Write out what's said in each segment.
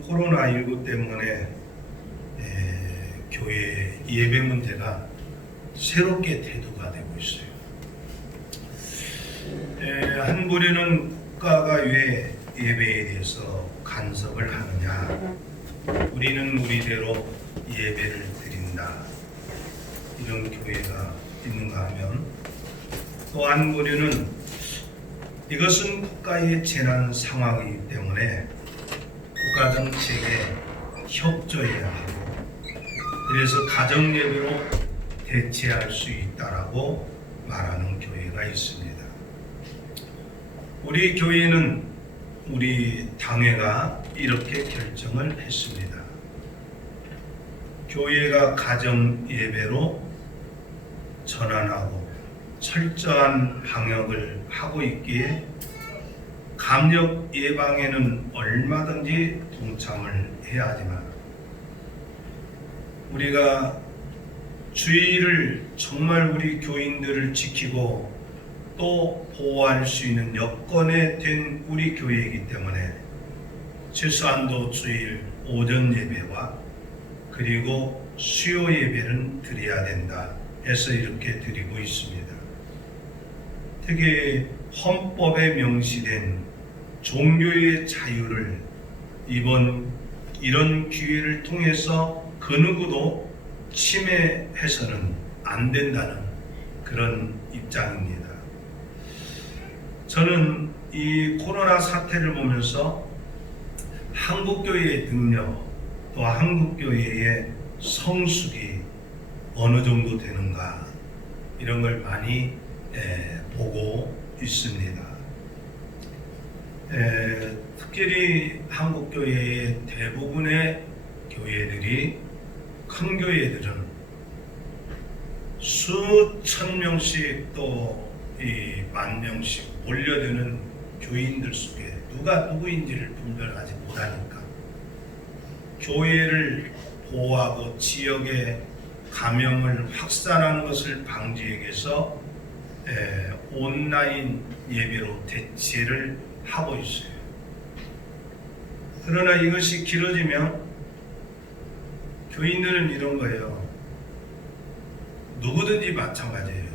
코로나19 때문에 교회 예배 문제가 새롭게 대두가 되고 있어요. 한 부류는 국가가 왜 예배에 대해서 간섭을 하느냐, 우리는 우리대로 예배를 드린다, 이런 교회가 있는가 하면, 또 한 부류는 이것은 국가의 재난 상황이기 때문에 국가 정책에 협조해야 하고, 그래서 가정 예배로 대체할 수 있다라고 말하는 교회가 있습니다. 우리 교회는 우리 당회가 이렇게 결정을 했습니다. 교회가 가정 예배로 전환하고 철저한 방역을 하고 있기에 감염 예방에는 얼마든지 동참을 해야 하지만, 우리가 주의를 정말 우리 교인들을 지키고 또 보호할 수 있는 여건에 된 우리 교회이기 때문에 최소한도 주일 오전 예배와 그리고 수요 예배는 드려야 된다 해서 이렇게 드리고 있습니다. 특히 헌법에 명시된 종교의 자유를 이런 기회를 통해서 그 누구도 침해해서는 안 된다는 그런 입장입니다. 저는 이 코로나 사태를 보면서 한국교회의 능력, 또 한국교회의 성숙이 어느 정도 되는가, 이런 걸 많이 보고 있습니다. 특별히 한국교회의 대부분의 교회들이, 큰 교회들은 수천 명씩 또 만 명씩 몰려드는 교인들 속에 누가 누구인지를 분별하지 못하니까 교회를 보호하고 지역의 감염을 확산하는 것을 방지하기 위해서 온라인 예배로 대체를 하고 있어요. 그러나 이것이 길어지면 교인들은 이런 거예요. 누구든지 마찬가지예요.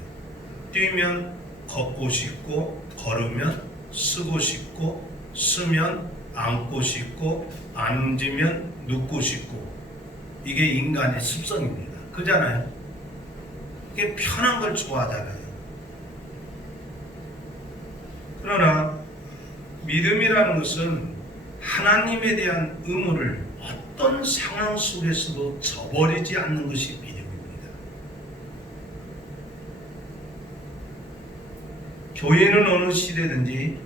뛰면 걷고 싶고, 걸으면 쓰고 싶고, 쓰면 앉고 싶고, 앉으면 눕고 싶고, 이게 인간의 습성입니다. 그잖아요. 이게 편한 걸 좋아하잖아요. 그러나 믿음이라는 것은 하나님에 대한 의무를 어떤 상황 속에서도 저버리지 않는 것이 믿음입니다. 교회는 어느 시대든지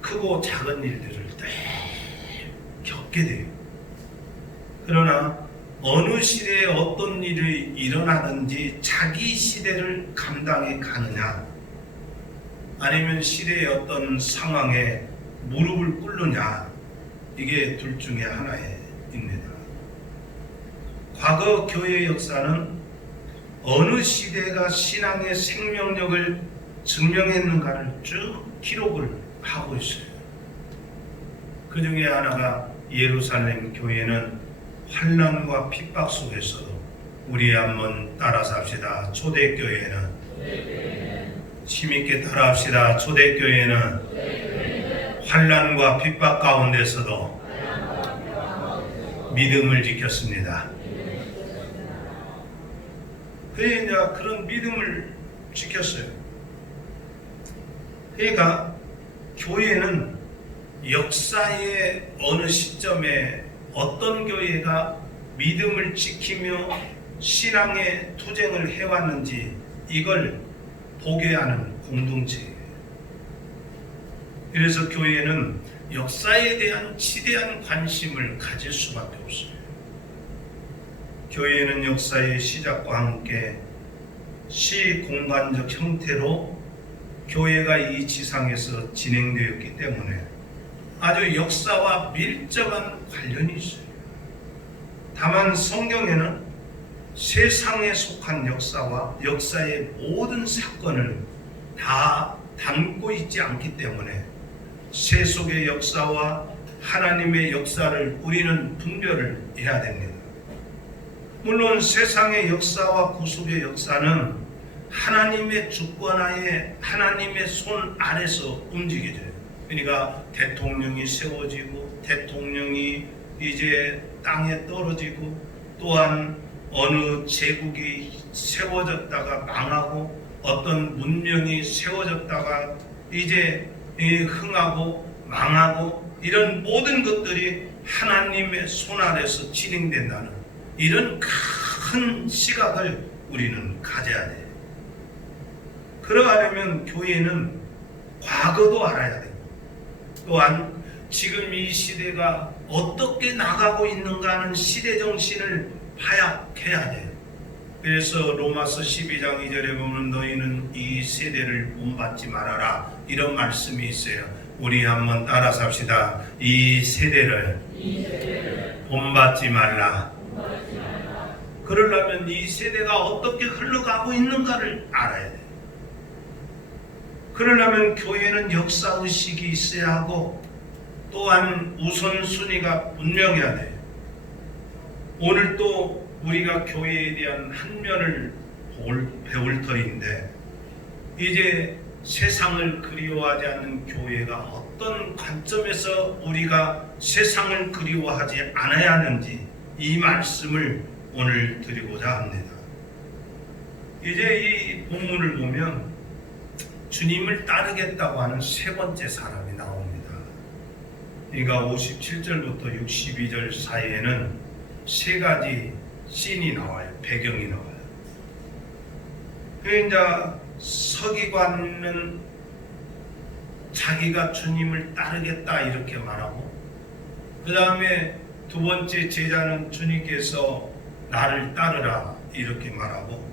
크고 작은 일들을 늘 겪게 돼요. 그러나 어느 시대에 어떤 일이 일어나든지 자기 시대를 감당해 가느냐, 아니면 시대의 어떤 상황에 무릎을 꿇느냐, 이게 둘 중에 하나입니다. 과거 교회의 역사는 어느 시대가 신앙의 생명력을 증명했는가를 쭉 기록을 하고 있어요. 그 중에 하나가 예루살렘 교회는 환난과 핍박 속에서도, 우리 한번 따라서 합시다. 초대교회는 힘있게 따라합시다. 초대교회는 환난과 핍박 가운데서도 믿음을 지켰습니다. 그러니까 그런 믿음을 지켰어요. 그러니까 교회는 역사의 어느 시점에 어떤 교회가 믿음을 지키며 신앙의 투쟁을 해왔는지 이걸 보게 하는 공동체예요. 그래서 교회는 역사에 대한 지대한 관심을 가질 수밖에 없어요. 교회는 역사의 시작과 함께 시공간적 형태로 교회가 이 지상에서 진행되었기 때문에 아주 역사와 밀접한 관련이 있어요. 다만 성경에는 세상에 속한 역사와 역사의 모든 사건을 다 담고 있지 않기 때문에 세속의 역사와 하나님의 역사를 우리는 분별을 해야 됩니다. 물론 세상의 역사와 구속의 역사는 하나님의 주권하에 하나님의 손 아래서 움직여져요. 그러니까 대통령이 세워지고 대통령이 이제 땅에 떨어지고 또한 어느 제국이 세워졌다가 망하고 어떤 문명이 세워졌다가 이제 흥하고 망하고 이런 모든 것들이 하나님의 손 아래서 진행된다는 이런 큰 시각을 우리는 가져야 돼요. 그러하려면 교회는 과거도 알아야 되고 또한 지금 이 시대가 어떻게 나가고 있는가 하는 시대 정신을 파악해야 돼요. 그래서 로마서 12장 2절에 보면 너희는 이 세대를 본받지 말아라 이런 말씀이 있어요. 우리 한번 따라서 합시다. 이 세대를 본받지 말라. 그러려면 이 세대가 어떻게 흘러가고 있는가를 알아야 돼요. 그러려면 교회는 역사의식이 있어야 하고 또한 우선순위가 분명해야 돼요. 오늘 또 우리가 교회에 대한 한 면을 배울 터인데 이제 세상을 그리워하지 않는 교회가 어떤 관점에서 우리가 세상을 그리워하지 않아야 하는지 이 말씀을 오늘 드리고자 합니다. 이제 이 본문을 보면 주님을 따르겠다고 하는 세 번째 사람이 나옵니다. 그러니까 57절부터 62절 사이에는 세 가지 씬이 나와요. 배경이 나와요. 그러니까 서기관은 자기가 주님을 따르겠다 이렇게 말하고 그 다음에 두 번째 제자는 주님께서 나를 따르라 이렇게 말하고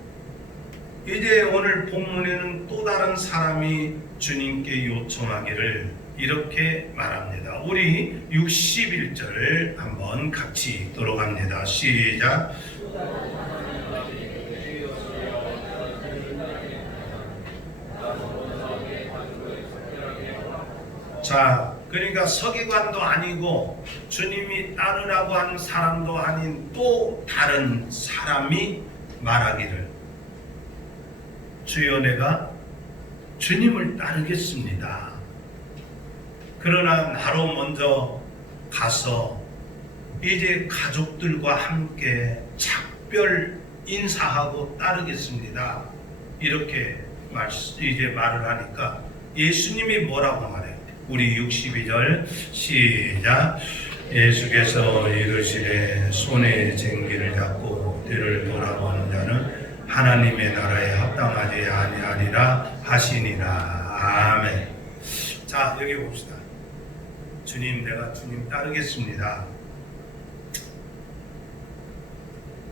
이제 오늘 본문에는 또 다른 사람이 주님께 요청하기를 이렇게 말합니다. 우리 61절 한번 같이 읽도록 합니다. 시작. 자, 그러니까 서기관도 아니고 주님이 따르라고 하는 사람도 아닌 또 다른 사람이 말하기를 주여 내가 주님을 따르겠습니다. 그러나 나로 먼저 가서 이제 가족들과 함께 작별 인사하고 따르겠습니다. 이렇게 이제 말을 하니까 예수님이 뭐라고 말해요? 우리 62절 시작. 예수께서 이르시되 손에 쟁기를 잡고 뒤를 돌아보는 자는 하나님의 나라에 합당하지 아니하리라 하시니라. 아멘. 자, 여기 봅시다. 주님, 내가 주님 따르겠습니다.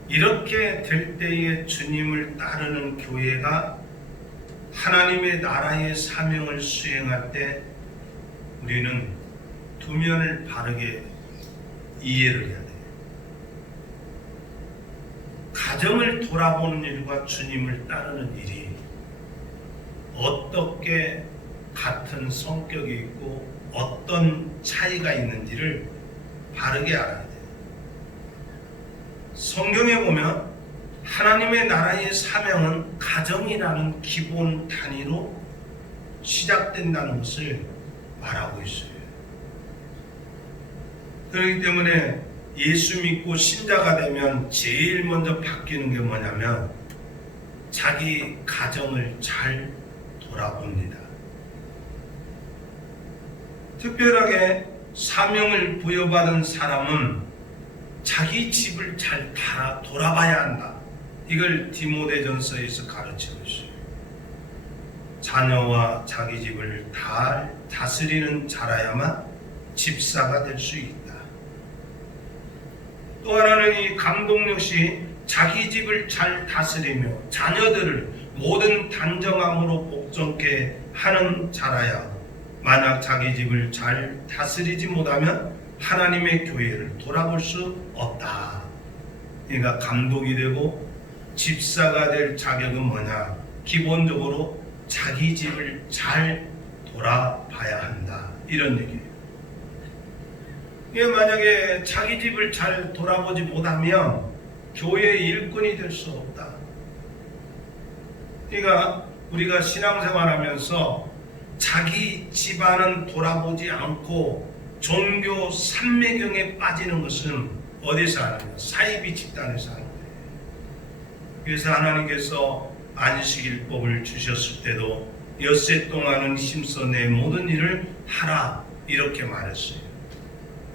이렇게 될 때에 주님을 따르는 교회가 하나님의 나라의 사명을 수행할 때 우리는 두 면을 바르게 이해를 해야 돼요. 가정을 돌아보는 일과 주님을 따르는 일이 어떻게 같은 성격이 있고 어떤 차이가 있는지를 바르게 알아야 돼요. 성경에 보면 하나님의 나라의 사명은 가정이라는 기본 단위로 시작된다는 것을 말하고 있어요. 그렇기 때문에 예수 믿고 신자가 되면 제일 먼저 바뀌는 게 뭐냐면 자기 가정을 잘 돌아봅니다. 특별하게 사명을 부여받은 사람은 자기 집을 잘 돌아봐야 한다. 이걸 디모데전서에서 가르치고 있어요. 자녀와 자기 집을 잘 다스리는 자라야만 집사가 될 수 있다. 또 하나는 이 감독 역시 자기 집을 잘 다스리며 자녀들을 모든 단정함으로 복종케 하는 자라야 만약 자기 집을 잘 다스리지 못하면 하나님의 교회를 돌아볼 수 없다. 그러니까 감독이 되고 집사가 될 자격은 뭐냐? 기본적으로 자기 집을 잘 돌아봐야 한다. 이런 얘기예요. 이게 만약에 자기 집을 잘 돌아보지 못하면 교회의 일꾼이 될 수 없다. 그러니까 우리가 신앙생활하면서 자기 집안은 돌아보지 않고 종교 삼매경에 빠지는 것은 어디서 하느냐? 사이비 집단에서 하는 거예요. 그래서 하나님께서 안식일법을 주셨을 때도 엿새 동안은 힘써 내 모든 일을 하라 이렇게 말했어요.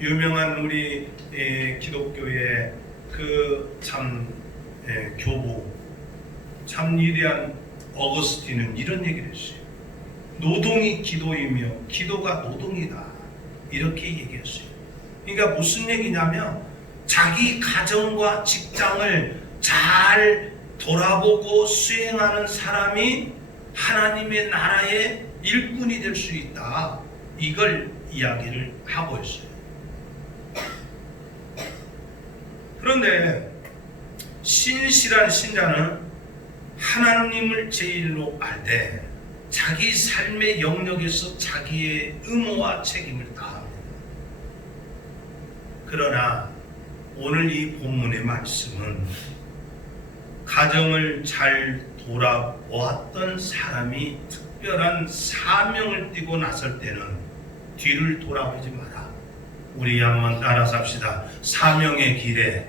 유명한 우리 기독교의 그 참 교부 참 위대한 어거스틴은 이런 얘기를 했어요. 노동이 기도이며 기도가 노동이다 이렇게 얘기했어요. 그러니까 무슨 얘기냐면 자기 가정과 직장을 잘 돌아보고 수행하는 사람이 하나님의 나라의 일꾼이 될 수 있다. 이걸 이야기를 하고 있어요. 그런데 신실한 신자는 하나님을 제일로 알되 자기 삶의 영역에서 자기의 의무와 책임을 다합니다. 그러나 오늘 이 본문의 말씀은 가정을 잘 돌아보았던 사람이 특별한 사명을 띠고 나설 때는 뒤를 돌아보지 마라. 우리 한번 따라서 합시다. 사명의 길에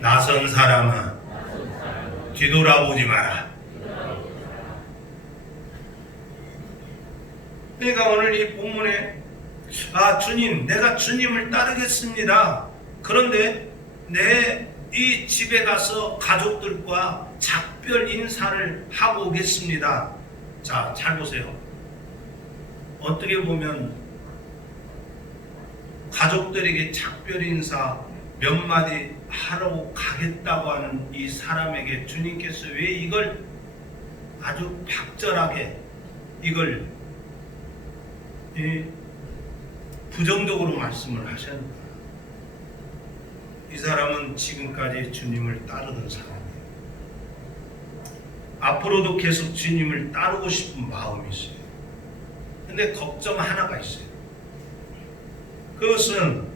나선 사람은 뒤돌아보지 마라. 그러니까 오늘 이 본문에 주님, 내가 주님을 따르겠습니다. 그런데 내 이 집에 가서 가족들과 작별 인사를 하고 오겠습니다. 자, 잘 보세요. 어떻게 보면 가족들에게 작별 인사 몇 마디 하러 가겠다고 하는 이 사람에게 주님께서 왜 이걸 아주 박절하게 이걸 부정적으로 말씀을 하셨는가? 이 사람은 지금까지 주님을 따르던 사람이에요. 앞으로도 계속 주님을 따르고 싶은 마음이 있어요. 근데 걱정 하나가 있어요. 그것은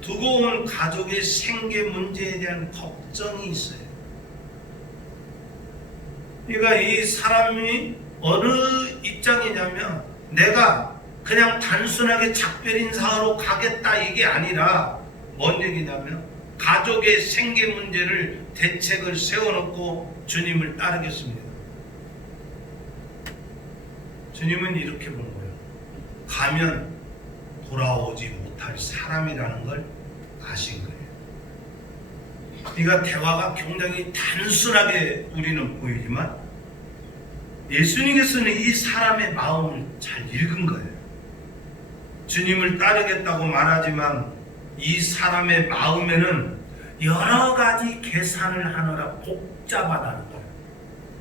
두고 온 가족의 생계 문제에 대한 걱정이 있어요. 그러니까 이 사람이 어느 입장이냐면 내가 그냥 단순하게 작별 인사하러 가겠다 이게 아니라 뭔 얘기냐면 가족의 생계 문제를 대책을 세워놓고 주님을 따르겠습니다. 주님은 이렇게 본 거예요. 가면 돌아오지 못할 사람이라는 걸 아신 거예요. 그러니까 대화가 굉장히 단순하게 우리는 보이지만 예수님께서는 이 사람의 마음을 잘 읽은 거예요. 주님을 따르겠다고 말하지만 이 사람의 마음에는 여러 가지 계산을 하느라 복잡하다는 거예요.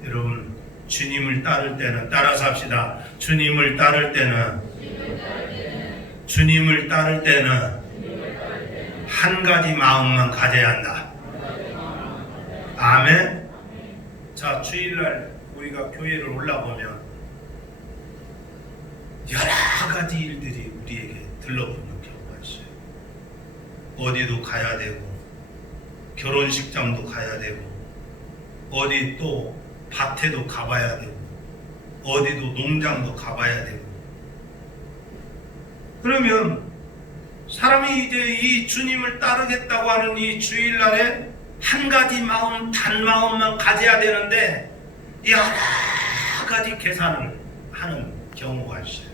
여러분, 주님을 따를 때는 따라서 합시다. 주님을 따를 때는 한 가지 마음만 가져야 한다. 아멘. 자, 주일날 우리가 교회를 올라보면 여러 가지 일들이 우리에게 들러붙는 경우가 있어요. 어디도 가야 되고 결혼식장도 가야 되고 어디 또 밭에도 가봐야 되고 어디도 농장도 가봐야 되고 그러면 사람이 이제 이 주님을 따르겠다고 하는 이 주일날에 한 가지 마음, 단 마음만 가져야 되는데 여러 가지 계산을 하는 경우가 있어요.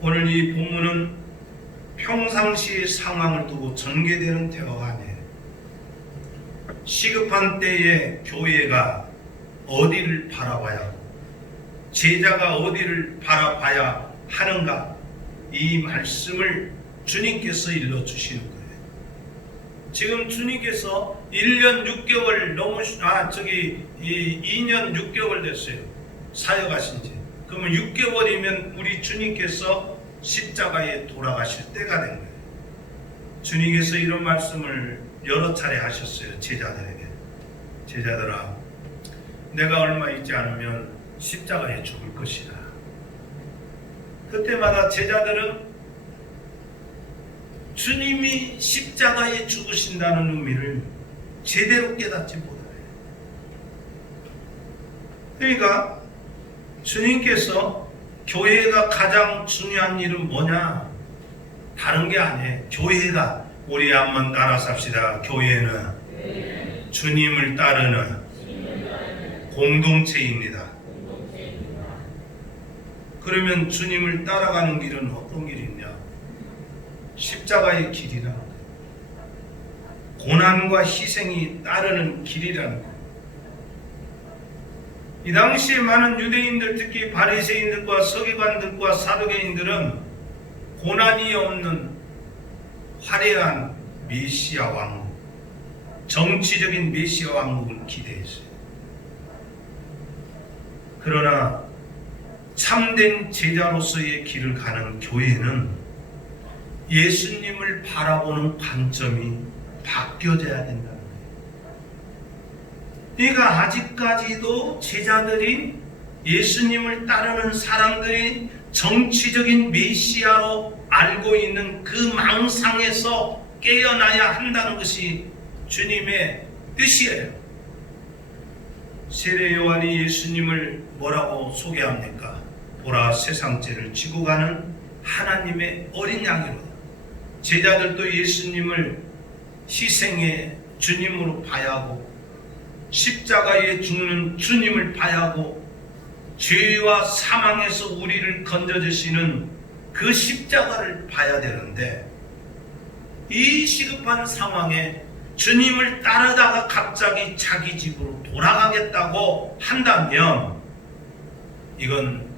오늘 이 본문은 평상시의 상황을 두고 전개되는 대화가 아니에요. 시급한 때에 교회가 어디를 바라봐야 하고 제자가 어디를 바라봐야 하는가, 이 말씀을 주님께서 일러주시는 거예요. 지금 주님께서 1년 6개월 2년 6개월 됐어요. 사역하신 지. 그러면 6개월이면 우리 주님께서 십자가에 돌아가실 때가 된 거예요. 주님께서 이런 말씀을 여러 차례 하셨어요. 제자들에게. 제자들아, 내가 얼마 있지 않으면 십자가에 죽을 것이다. 그때마다 제자들은 주님이 십자가에 죽으신다는 의미를 제대로 깨닫지 못해요. 그러니까 주님께서 교회가 가장 중요한 일은 뭐냐? 다른 게 아니에요. 교회가, 우리 한번 따라서 합시다. 교회는 주님을 따르는 공동체입니다. 그러면 주님을 따라가는 길은 어떤 길이냐? 십자가의 길이라, 고난과 희생이 따르는 길이라는 거예요. 이 당시에 많은 유대인들, 특히 바리새인들과 서기관들과 사두개인들은 고난이 없는 화려한 메시아 왕국, 정치적인 메시아 왕국을 기대했어요. 그러나 참된 제자로서의 길을 가는 교회는 예수님을 바라보는 관점이 바뀌어져야 된다는 거예요. 그러니까 아직까지도 제자들이, 예수님을 따르는 사람들이 정치적인 메시아로 알고 있는 그 망상에서 깨어나야 한다는 것이 주님의 뜻이에요. 세례 요한이 예수님을 뭐라고 소개합니까? 보라, 세상 죄를 지고 가는 하나님의 어린 양이로다. 제자들도 예수님을 희생의 주님으로 봐야 하고, 십자가에 죽는 주님을 봐야 하고, 죄와 사망에서 우리를 건져주시는 그 십자가를 봐야 되는데, 이 시급한 상황에 주님을 따르다가 갑자기 자기 집으로 돌아가겠다고 한다면 이건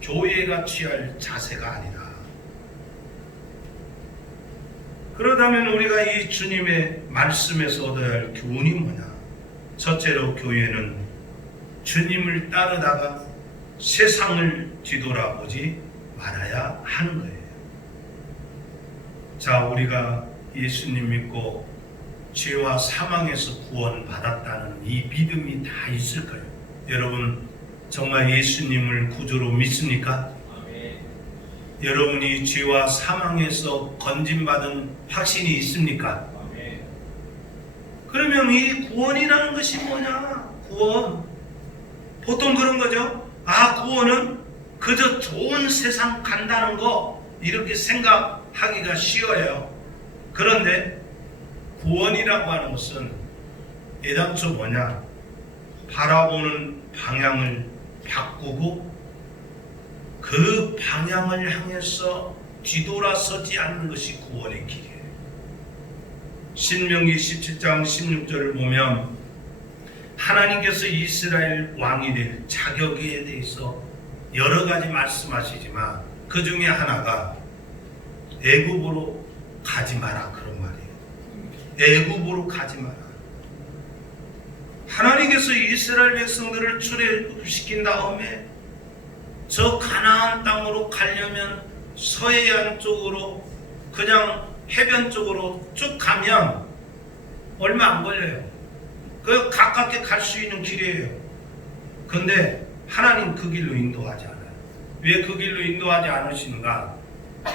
교회가 취할 자세가 아니다. 그러다면 우리가 이 주님의 말씀에서 얻어야 할 교훈이 뭐냐? 첫째로, 교회는 주님을 따르다가 세상을 뒤돌아보지 말아야 하는 거예요. 자, 우리가 예수님 믿고 죄와 사망에서 구원받았다는 이 믿음이 다 있을 거예요. 여러분, 정말 예수님을 구주로 믿습니까? 아멘. 여러분이 죄와 사망에서 건진받은 확신이 있습니까? 아멘. 그러면 이 구원이라는 것이 뭐냐? 구원. 보통 그런 거죠. 아, 구원은 그저 좋은 세상 간다는 거, 이렇게 생각하기가 쉬워요. 그런데 구원이라고 하는 것은 애당초 뭐냐? 바라보는 방향을 바꾸고 그 방향을 향해서 뒤돌아서지 않는 것이 구원의 길이에요. 신명기 17장 16절을 보면 하나님께서 이스라엘 왕이 될 자격에 대해서 여러 가지 말씀하시지만 그 중에 하나가 애굽으로 가지 마라, 그런 말이에요. 애굽으로 가지 마라. 하나님께서 이스라엘 백성들을 출애굽시킨 다음에 저 가나안 땅으로 가려면 서해안 쪽으로, 그냥 해변 쪽으로 쭉 가면 얼마 안 걸려요. 그 가깝게 갈 수 있는 길이에요. 근데 하나님 그 길로 인도하지 않아요. 왜 그 길로 인도하지 않으시는가?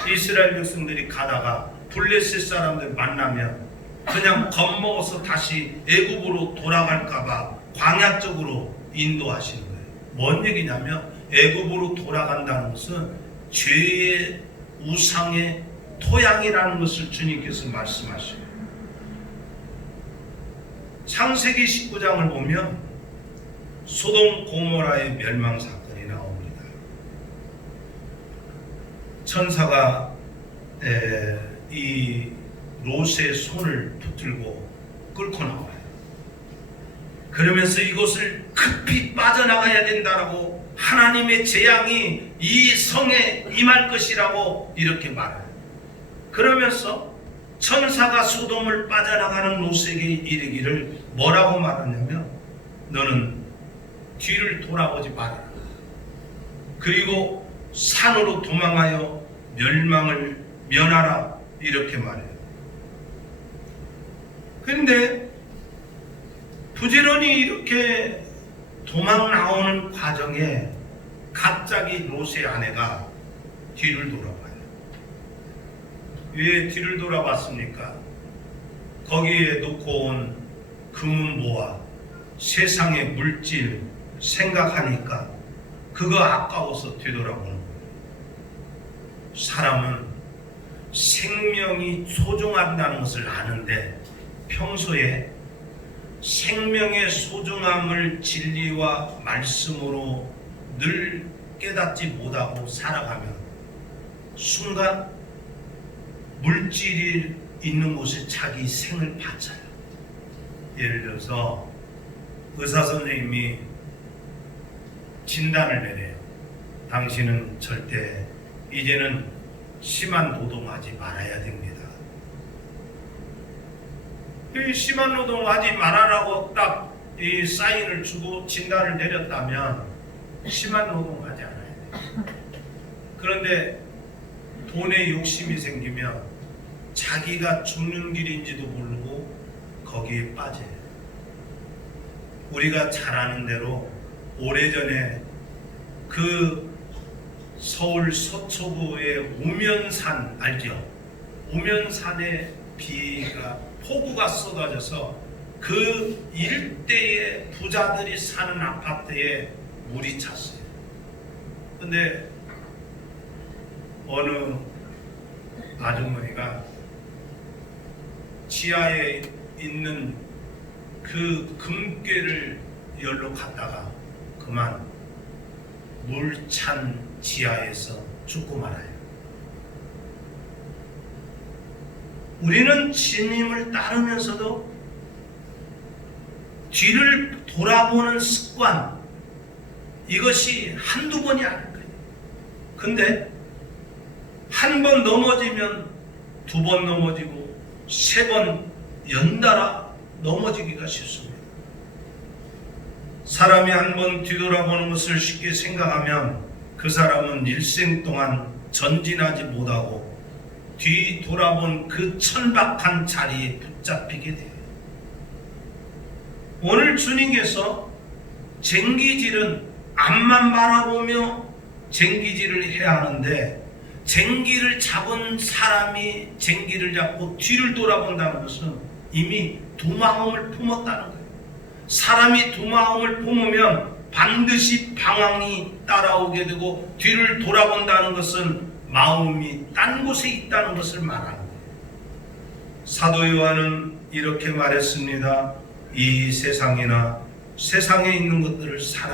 이스라엘 백성들이 가다가 블레셋 사람들 만나면 그냥 겁먹어서 다시 애굽으로 돌아갈까봐 광야 쪽으로 인도하시는 거예요. 뭔 얘기냐면 애굽으로 돌아간다는 것은 죄의 우상의 토양이라는 것을 주님께서 말씀하셔요. 창세기 19장을 보면 소돔 고모라의 멸망 사건이 나옵니다. 천사가 이 롯의 손을 붙들고 끌고 나와요. 그러면서 이곳을 급히 빠져나가야 된다라고, 하나님의 재앙이 이 성에 임할 것이라고 이렇게 말해요. 그러면서 천사가 소돔을 빠져나가는 롯에게 이르기를 뭐라고 말하냐면, 너는 뒤를 돌아보지 말아라. 그리고 산으로 도망하여 멸망을 면하라, 이렇게 말해요. 그런데 부지런히 이렇게 도망 나오는 과정에 갑자기 롯의 아내가 뒤를 돌아봐요. 왜 뒤를 돌아봤습니까? 거기에 놓고 온 금은보화, 세상의 물질 생각하니까 그거 아까워서 뒤돌아보는 거예요. 사람은 생명이 소중하다는 것을 아는데 평소에 생명의 소중함을 진리와 말씀으로 늘 깨닫지 못하고 살아가면 순간 물질이 있는 곳에 자기 생을 바쳐요. 예를 들어서 의사 선생님이 진단을 내려요. 당신은 절대 이제는 심한 노동하지 말아야 됩니다. 이 심한 노동하지 말아라고 딱 이 사인을 주고 진단을 내렸다면 심한 노동하지 않아야 돼요. 그런데 돈에 욕심이 생기면 자기가 죽는 길인지도 모르고 거기에 빠져요. 우리가 잘 아는 대로 오래전에 그 서울 서초구의 우면산 알죠? 우면산에 폭우가 쏟아져서 그 일대의 부자들이 사는 아파트에 물이 찼어요. 근데 어느 아주머니가 지하에 있는 그 금괴를 열로 갔다가 그만 물 찬 지하에서 죽고 말아요. 우리는 주님을 따르면서도 뒤를 돌아보는 습관, 이것이 한두 번이 아닐 거예요. 근데 한 번 넘어지면 두 번 넘어지고 세 번 연달아 넘어지기가 쉽습니다. 사람이 한 번 뒤돌아보는 것을 쉽게 생각하면 그 사람은 일생 동안 전진하지 못하고 뒤돌아본 그 천박한 자리에 붙잡히게 돼요. 오늘 주님께서 쟁기질은 앞만 바라보며 쟁기질을 해야 하는데 쟁기를 잡은 사람이 쟁기를 잡고 뒤를 돌아본다는 것은 이미 두 마음을 품었다는 거예요. 사람이 두 마음을 품으면 반드시 방황이 따라오게 되고 뒤를 돌아본다는 것은 마음이 딴 곳에 있다는 것을 말하는 거예요. 사도 요한은 이렇게 말했습니다. 이 세상이나 세상에 있는 것들을 사랑